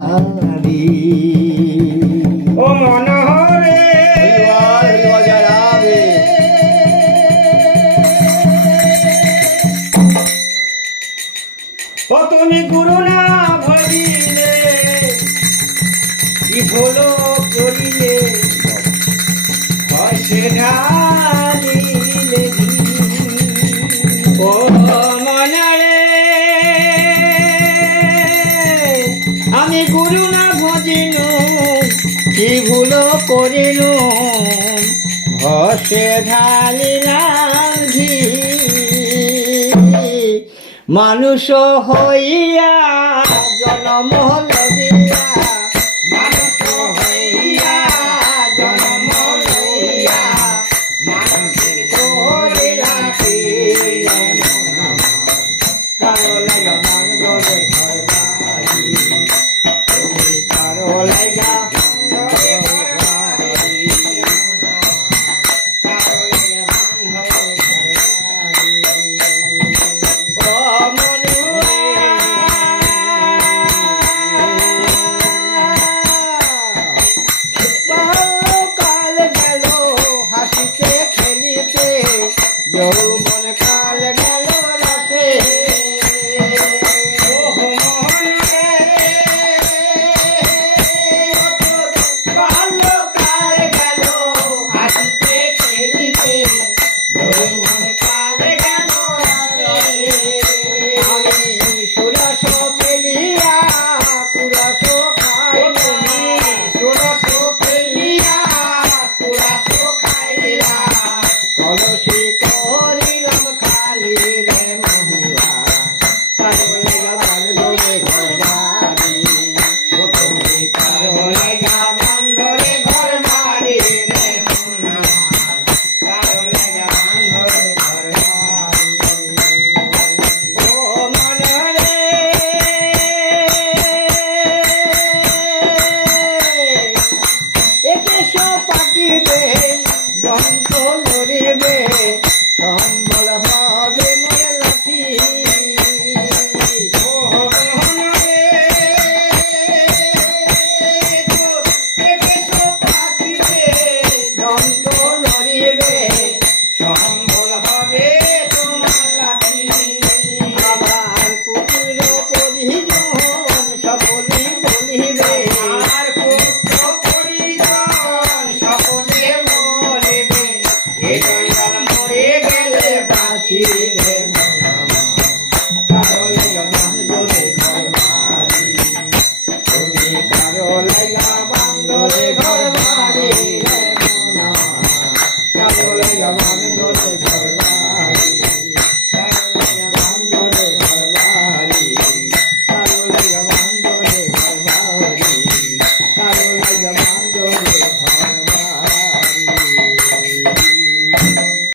ও মনোহরে ও তুমি গুরু না ভজিলে কি ভুলো করিলে সে ঢালিলে ও মনারে আমি গুরু না ভজিনু কি ভুলো করিনু ভসে ঢালিলাম ঘি মানুষ হইয়া জনম লইয়া মানুষ হইয়া জনম লইয়া মানুষের করে রাখি কারো লাগা মন গলে ঘর বাড়ি তুমি কারো লাগা যৌবন কাল গেল রসে কাল গেল হাসিতে খেলিতে যৌবন কাল গেল আমি সুরস ফেলিয়া পুরস খাইলা সুরস ফেলিয়া পুরস খাইলা কলসি করিলাম খালি রে মহিলা কারো লাগা বান্ধরে ঘর বাড়ি তুমি কারো লাগা বান্ধরে ঘর বাড়ি রে মনা কারো লাগা বান্ধরে ঘর বাড়ি ও মনরে একে সব পাকিবে দন্ত লড়িবে সম্বল হবে মোর লাঠি ও মনরে একে সব পাকিবে দন্ত লড়িবে সম্বল হবে তোমার লাঠি আবার পুত্র পরিজন সকলে বলিবে আর পুত্র পরিজন সকলে বলিবে এ জঞ্জাল মরে গেলে বাঁচি রে মনা কারো লাগা বান্ধরে ঘর বাড়ি তুমি কারো লাগা বান্ধরে ঘর বাড়ি রে মনা কারো লাগা বান্ধরে ঘর বাড়ি